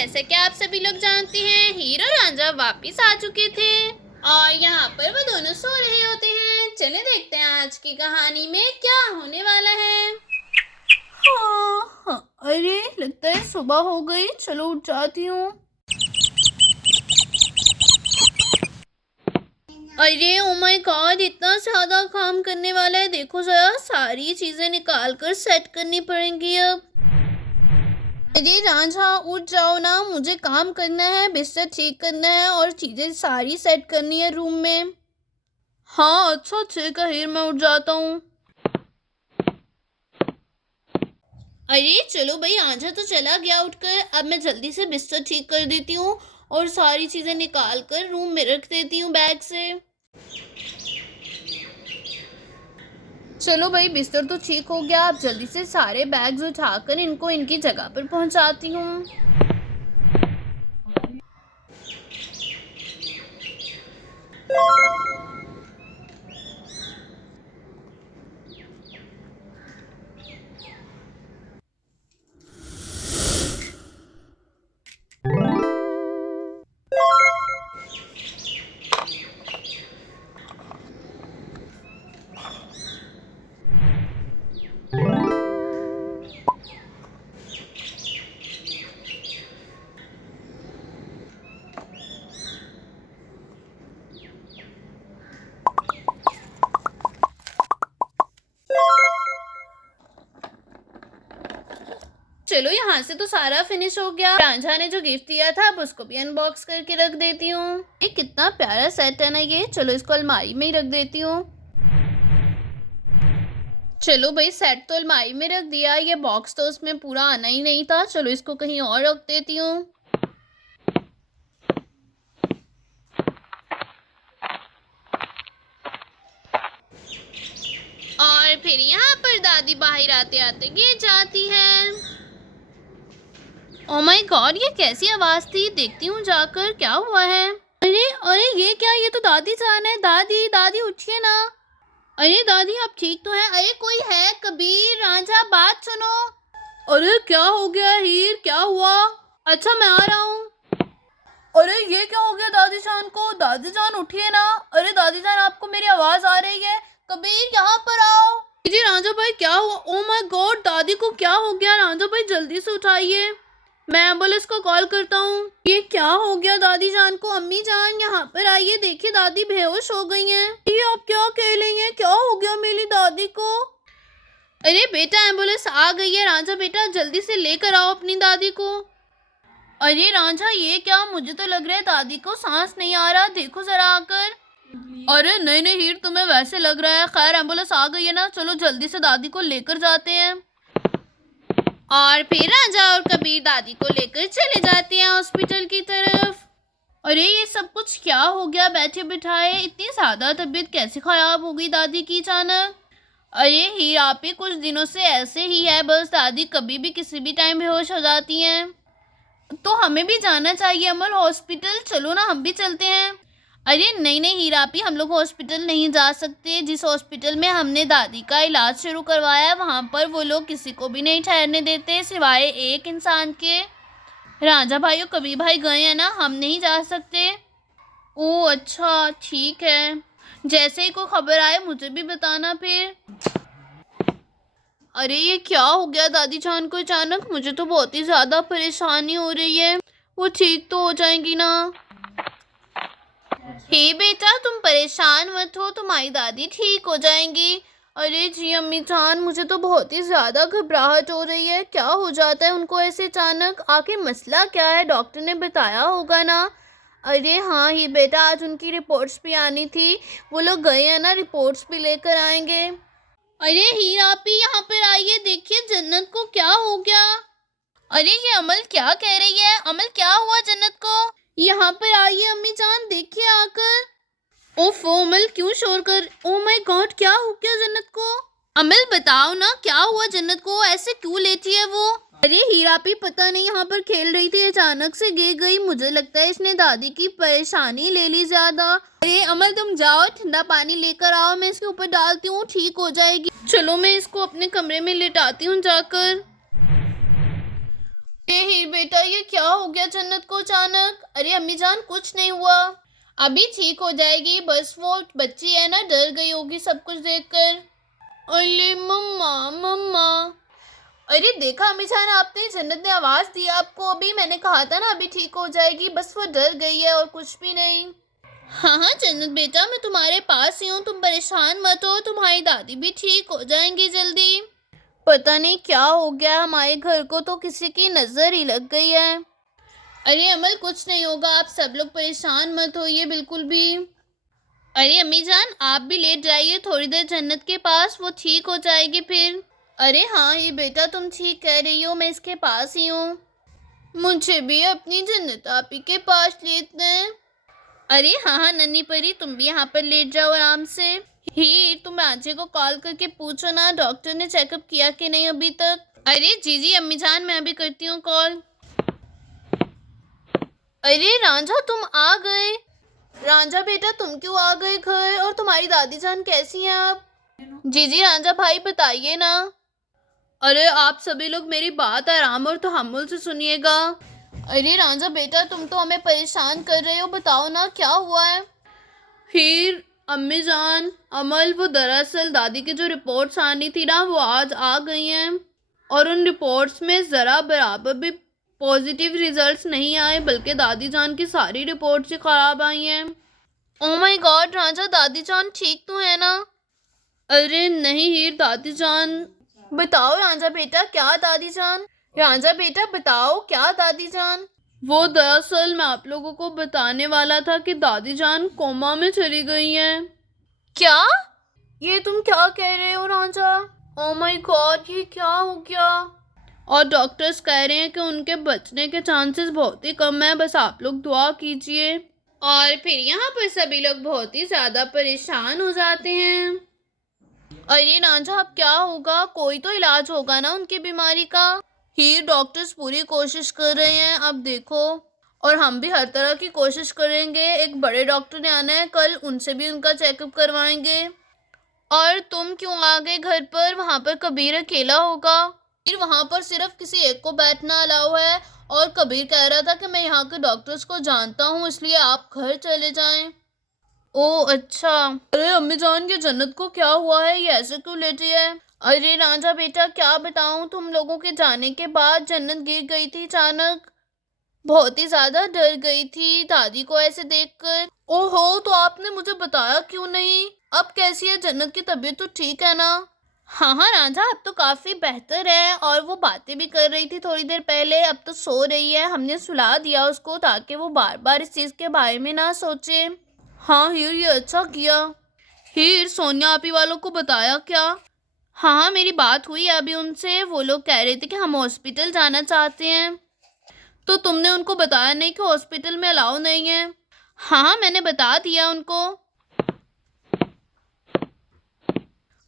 जैसा कि आप सभी लोग जानते हैं, हीर और रांझा वापिस आ चुके थे और यहाँ पर वो दोनों सो रहे होते हैं। चले देखते हैं आज की कहानी में क्या होने वाला है। हाँ, अरे लगता है सुबह हो गई। चलो उठ जाती हूँ। अरे ओ माय गॉड, इतना ज्यादा काम करने वाला है। देखो जरा, सारी चीजें निकाल कर सेट करनी पड़ेंगी अब। अरे रांझा उठ जाओ ना, मुझे काम करना है, बिस्तर ठीक करना है और चीजें सारी सेट करनी है रूम में। हाँ अच्छा ठीक है हीर, मैं उठ जाता हूँ। अरे चलो भाई, रांझा तो चला गया उठकर। अब मैं जल्दी से बिस्तर ठीक कर देती हूँ और सारी चीजें निकाल कर रूम में रख देती हूँ बैग से। चलो भाई, बिस्तर तो ठीक हो गया। अब जल्दी से सारे बैग्स उठाकर इनको इनकी जगह पर पहुंचाती हूँ। चलो यहाँ से तो सारा फिनिश हो गया। रांझा ने जो गिफ्ट दिया था अब उसको भी अनबॉक्स करके रख देती हूँ। ये कितना प्यारा सेट है ना ये। चलो इसको अलमारी में ही रख देती हूँ। चलो भाई, सेट तो अलमारी में रख दिया। ये बॉक्स तो उसमें पूरा आना ही नहीं था। चलो इसको कहीं और रख देती हूँ। और फिर यहाँ पर दादी बाहर आते आते गिर जाती है। ओह माय गॉड, ये कैसी आवाज थी? देखती हूँ जाकर क्या हुआ है। अरे अरे ये क्या? ये तो दादी जान है। दादी दादी उठिए ना। अरे दादी आप ठीक तो हैं? अरे कोई है? कबीर, रांझा, बात सुनो। अरे क्या हो गया हीर, क्या हुआ? अच्छा मैं आ रहा हूँ। अरे ये क्या हो गया दादी जान को? दादी जान उठिए ना। अरे दादी जान, आपको मेरी आवाज आ रही है? कबीर यहाँ पर आओ। जी रांझा भाई क्या हुआ? ओ माय गॉड, दादी को क्या हो गया? रांझा भाई जल्दी से उठाइए, मैं एम्बुलेंस को कॉल करता हूँ। ये क्या हो गया दादी जान को? अम्मी जान यहाँ पर आइए, देखिए दादी बेहोश हो गई हैं। ये आप क्या कह रही हैं? क्या हो गया मेरी दादी को? अरे बेटा, एम्बुलेंस आ गई है। रांझा बेटा जल्दी से लेकर आओ अपनी दादी को। अरे रांझा ये क्या? मुझे तो लग रहा है दादी को सांस नहीं आ रहा। देखो जरा आकर। अरे नहीं नहीं हीर, तुम्हें वैसे लग रहा है। खैर एम्बुलेंस आ गई है ना, चलो जल्दी से दादी को लेकर जाते हैं। और फिर रांझा और कबीर दादी को लेकर चले जाते हैं हॉस्पिटल की तरफ। अरे ये सब कुछ क्या हो गया? बैठे बिठाए इतनी ज्यादा तबीयत कैसे खराब हो गई दादी की अचानक? अरे हीर, आप ही कुछ दिनों से ऐसे ही है। बस दादी कभी भी किसी भी टाइम बेहोश हो जाती हैं। तो हमें भी जाना चाहिए अमल हॉस्पिटल। चलो ना, हम भी चलते हैं। अरे नहीं नहीं हीरा आपी, हम लोग हॉस्पिटल नहीं जा सकते। जिस हॉस्पिटल में हमने दादी का इलाज शुरू करवाया है वहाँ पर वो लोग किसी को भी नहीं ठहरने देते सिवाय एक इंसान के। रांझा भाई और कबीर भाई गए हैं ना, हम नहीं जा सकते। ओह अच्छा ठीक है, जैसे ही कोई खबर आए मुझे भी बताना फिर। अरे ये क्या हो गया दादी जान को अचानक? मुझे तो बहुत ही ज़्यादा परेशानी हो रही है। वो ठीक तो हो जाएंगी ना? हे बेटा तुम परेशान मत हो, तुम्हारी दादी ठीक हो जाएंगी। अरे जी अम्मी जान, मुझे तो बहुत ही ज़्यादा घबराहट हो रही है। क्या हो जाता है उनको ऐसे अचानक? आखिर मसला क्या है? डॉक्टर ने बताया होगा ना? अरे हाँ ही बेटा, आज उनकी रिपोर्ट्स भी आनी थी। वो लोग गए हैं ना, रिपोर्ट्स भी लेकर आएंगे। अरे हीरा आप ही यहाँ पर आइए, देखिए जन्नत को क्या हो गया। अरे ये अमल क्या कह रही है? अमल क्या हुआ जन्नत को? यहाँ पर आइए अम्मी जान, देखिए आकर। ओफो अमल क्यों शोर कर? ओ माय गॉड, क्या हो गया जन्नत को? अमल बताओ ना क्या हुआ जन्नत को? ऐसे क्यों लेती है वो? अरे हीरा भी पता नहीं, यहाँ पर खेल रही थी, अचानक से गिर गई। मुझे लगता है इसने दादी की परेशानी ले ली ज्यादा। अरे अमल तुम जाओ, ठंडा पानी लेकर आओ, मैं इसके ऊपर डालती हूँ, ठीक हो जाएगी। चलो मैं इसको अपने कमरे में लेटाती हूँ जाकर। ये बेटा, ये क्या हो गया जन्नत को अचानक? अरे अम्मी जान, कुछ नहीं हुआ, अभी ठीक हो जाएगी, बस वो बच्ची है ना, डर गई होगी सब कुछ देखकर। अरे मम्मा मम्मा, अरे देखा अम्मी जान आपने, जन्नत ने आवाज दी आपको, अभी मैंने कहा था ना अभी ठीक हो जाएगी, बस वो डर गई है और कुछ भी नहीं। हाँ हाँ जन्नत बेटा, मैं तुम्हारे पास ही हूँ, तुम परेशान मत हो, तुम्हारी दादी भी ठीक हो जाएंगी जल्दी। पता नहीं क्या हो गया, हमारे घर को तो किसी की नजर ही लग गई है। अरे अमल, कुछ नहीं होगा, आप सब लोग परेशान मत होइए बिल्कुल भी। अरे अम्मी जान, आप भी लेट जाइए थोड़ी देर जन्नत के पास, वो ठीक हो जाएगी फिर। अरे हाँ ये बेटा, तुम ठीक कह रही हो, मैं इसके पास ही हूँ, मुझे भी अपनी जन्नत आपी के पास लेटना है। अरे हाँ हाँ नन्ही परी, तुम भी यहाँ पर लेट जाओ आराम से। ही तुम रांझे को कॉल करके पूछो ना, डॉक्टर ने चेकअप किया कि नहीं अभी तक। अरे जी जी अम्मी जान, मैं अभी करती हूँ कॉल। अरे रांझा, तुम आ गए। रांझा बेटा, तुम क्यों आ गए घर, और तुम्हारी दादी जान कैसी हैं आप? जी जी रांझा भाई, बताइए ना। अरे आप सभी लोग मेरी बात आराम और तहम्मुल से सुनिएगा। अरे रांझा बेटा, तुम तो हमें परेशान कर रहे हो, बताओ ना क्या हुआ है। हीर, अम्मी जान, अमल, वो दरअसल दादी की जो रिपोर्ट्स आनी थी ना, वो आज आ गई हैं और उन रिपोर्ट्स में ज़रा बराबर भी पॉजिटिव रिजल्ट्स नहीं आए, बल्कि दादी जान की सारी रिपोर्ट्स ही ख़राब आई हैं। ओह माय गॉड रांझा, दादी जान ठीक तो है ना? अरे नहीं हीर, दादी जान, बताओ रांझा बेटा, क्या दादी जान? रांझा बेटा बताओ, क्या दादी जान? वो दरअसल मैं आप लोगों को बताने वाला था कि दादी जान कोमा में चली गई हैं। क्या? ये तुम क्या कह रहे हो रांझा? ओह माय गॉड, ये क्या हो गया? और डॉक्टर्स कह रहे हैं कि उनके बचने के चांसेस बहुत ही कम है, बस आप लोग दुआ कीजिए। और फिर यहाँ पर सभी लोग बहुत ही ज्यादा परेशान हो जाते हैं। अरे रांझा, अब क्या होगा, कोई तो इलाज होगा ना उनकी बीमारी का। ही डॉक्टर्स पूरी कोशिश कर रहे हैं, अब देखो, और हम भी हर तरह की कोशिश करेंगे। एक बड़े डॉक्टर ने आना है कल, उनसे भी उनका चेकअप करवाएंगे। और तुम क्यों आ गए घर पर? वहाँ पर कबीर अकेला होगा, फिर वहाँ पर सिर्फ किसी एक को बैठना अलाउ है, और कबीर कह रहा था कि मैं यहाँ के डॉक्टर्स को जानता हूँ, इसलिए आप घर चले जाएं। ओह अच्छा। अरे अम्मी जान, ये जन्नत को क्या हुआ है, ये ऐसे क्यों लेटी है? अरे रांझा बेटा, क्या बताऊं, तुम लोगों के जाने के बाद जन्नत गिर गई थी अचानक, बहुत ही ज्यादा डर गई थी दादी को ऐसे देखकर। ओहो, तो आपने मुझे बताया क्यों नहीं? अब कैसी है जन्नत की तबीयत, तो ठीक है ना? हाँ हाँ रांझा, अब तो काफी बेहतर है, और वो बातें भी कर रही थी थोड़ी देर पहले, अब तो सो रही है, हमने सुला दिया उसको ताकि वो बार बार इस चीज के बारे में ना सोचे। हाँ हीर, ये अच्छा किया। हीर, सोनिया आपी वालों को बताया क्या? हाँ मेरी बात हुई अभी उनसे, वो लोग कह रहे थे कि हम हॉस्पिटल जाना चाहते हैं। तो तुमने उनको बताया नहीं कि हॉस्पिटल में अलाउ नहीं है? हाँ मैंने बता दिया उनको।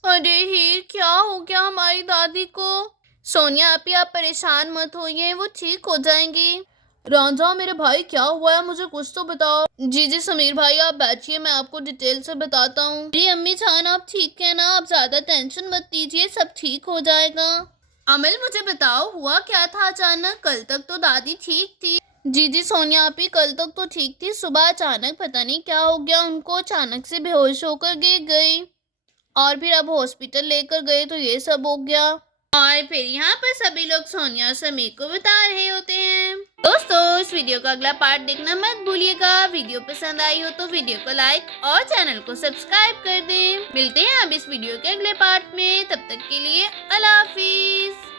अरे हीर, क्या हो गया हमारी दादी को? सोनिया आपी, आप परेशान मत होइए, वो ठीक हो जाएंगी। रांझा मेरे भाई, क्या हुआ है, मुझे कुछ तो बताओ। जी जी समीर भाई, आप बैठिए, मैं आपको डिटेल से बताता हूँ। अरे अम्मी जान, आप ठीक है ना? आप ज्यादा टेंशन मत लीजिए, सब ठीक हो जाएगा। अमल मुझे बताओ, हुआ क्या था अचानक? कल तक तो दादी ठीक थी। जी जी सोनिया आपी, कल तक तो ठीक थी, सुबह अचानक पता नहीं क्या हो गया उनको, अचानक से बेहोश होकर गिर गई, और फिर अब हॉस्पिटल लेकर गए तो ये सब हो गया। और फिर यहाँ पर सभी लोग सोनिया और समीर को बता रहे होते हैं। दोस्तों, इस वीडियो का अगला पार्ट देखना मत भूलिएगा। वीडियो पसंद आई हो तो वीडियो को लाइक और चैनल को सब्सक्राइब कर दें। मिलते हैं अब इस वीडियो के अगले पार्ट में, तब तक के लिए अल्लाह हाफिज।